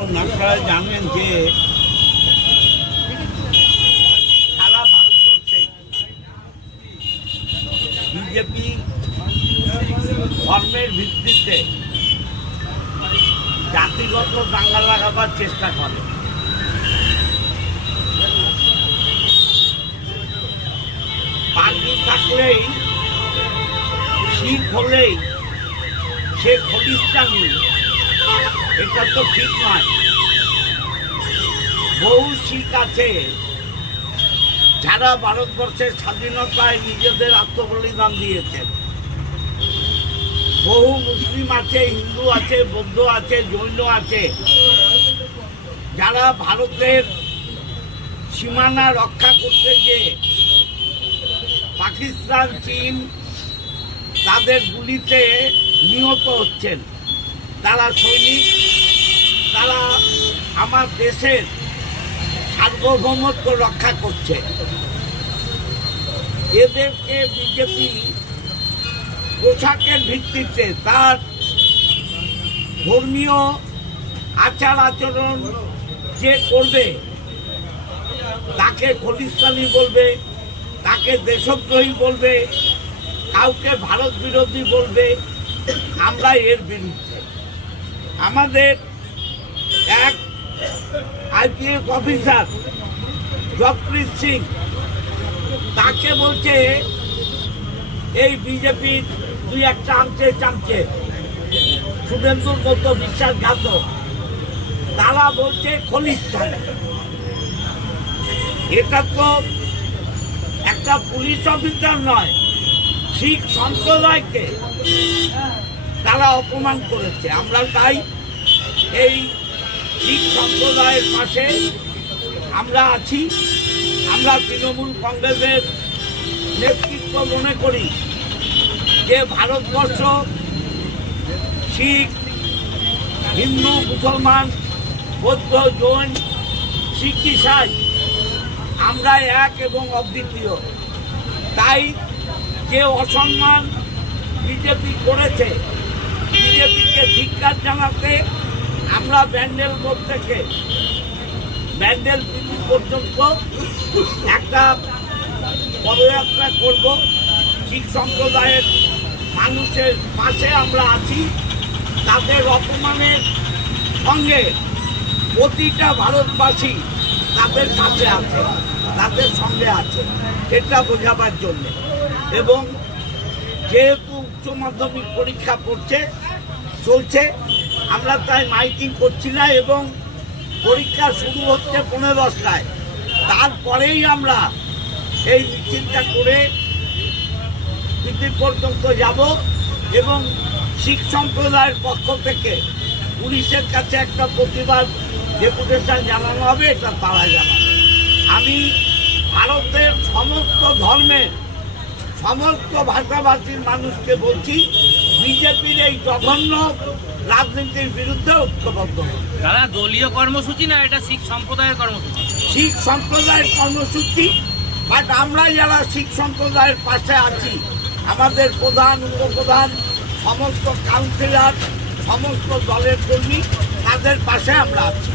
আপনারা জানেন যে সারা ভারতবর্ষে বিজেপি ধর্মের ভিত্তিতে জাতিগত দাঙ্গা লাগাবার চেষ্টা করে। পার্টি থাকলেই শিখ হলেই সে খলিস্তানি এটা তো ঠিক নয়। বহু শিখ আছে। যারা ভারতবর্ষের স্বাধীনতায় নিজেদের আত্মবলিদান দিয়েছে। বহু মুসলিম আছে, হিন্দু আছে, বৌদ্ধ আছে, জৈন আছে। যারা ভারতের সীমানা রক্ষা করতে গিয়ে পাকিস্তান, চীন তাদের গুলিতে নিহত হচ্ছেন। তারা সৈনিক তারা আমার দেশের সার্বভৌমত্ব রক্ষা করছে। এদেরকে বিজেপি পোশাকের ভিত্তিতে তার ধর্মীয় আচার আচরণ যে করবে, তাকে খলিস্তানি বলবে, তাকে দেশদ্রোহী বলবে, কাউকে ভারত বিরোধী বলবে, আমরা এর বিরুদ্ধে। আমাদের এক আইপিএস অফিসার জগপ্রীত সিং, তাকে বলছে এই বিজেপির দুই একটা আনছে চামচে শুভেন্দুর মতো বিশ্বাসঘাতক। তারা বলছে খলিস্তান এটা তো একটা পুলিশ অফিসার নয়, শিখ সম্প্রদায়কে। তারা অপমান করেছে। আমরা তাই এই শিখ সম্প্রদায়ের পাশে আমরা আছি। আমরা তৃণমূল কংগ্রেসের নেতৃত্ব মনে করি যে ভারতবর্ষ শিখ, হিন্দু, মুসলমান, বৌদ্ধ, জৈন, শিখ, ইসাই, আমরা এক এবং অদ্বিতীয়। তাই যে অসম্মান বিজেপি করেছে বিজেপিকে ধিক্কার জানাতে আমরা ব্যান্ডেল মোড় থেকে ব্যান্ডেল পিপি পর্যন্ত একটা পদযাত্রা করব। শিখ সম্প্রদায়ের মানুষের পাশে আমরা আছি। তাদের অপমানের সঙ্গে প্রতিটা ভারতবাসী তাদের কাছে আছে, তাদের সঙ্গে আছে, এটা বোঝাবার জন্য। এবং যেহেতু উচ্চ মাধ্যমিক পরীক্ষা পড়ছে চলছে। আমরা তাই মাইকিং করছি না এবং পরীক্ষা শুরু হচ্ছে পনেরো দশটায়। তারপরেই আমরা এই মিছিলটা করে পৃথিবী পর্যন্ত যাব এবং শিখ সম্প্রদায়ের পক্ষ থেকে পুলিশের কাছে একটা প্রতিবাদ ডেপুটেশন জানানো হবে, এটা তারা জানাবে। আমি ভারতের সমস্ত ধর্মের, সমস্ত ভাষাভাষীর মানুষকে বলছি বিজেপির এই জঘন্য রাজনীতির বিরুদ্ধে ঐক্যবদ্ধ। দাদা দলীয় কর্মসূচি না এটা শিখ সম্প্রদায়ের কর্মসূচি? শিখ সম্প্রদায়ের কর্মসূচি? বাট আমরা যারা শিখ সম্প্রদায়ের পাশে আছি আমাদের প্রধান উপপ্রধান সমস্ত কাউন্সিলর সমস্ত দলের কর্মী তাদের পাশে আমরা আছি।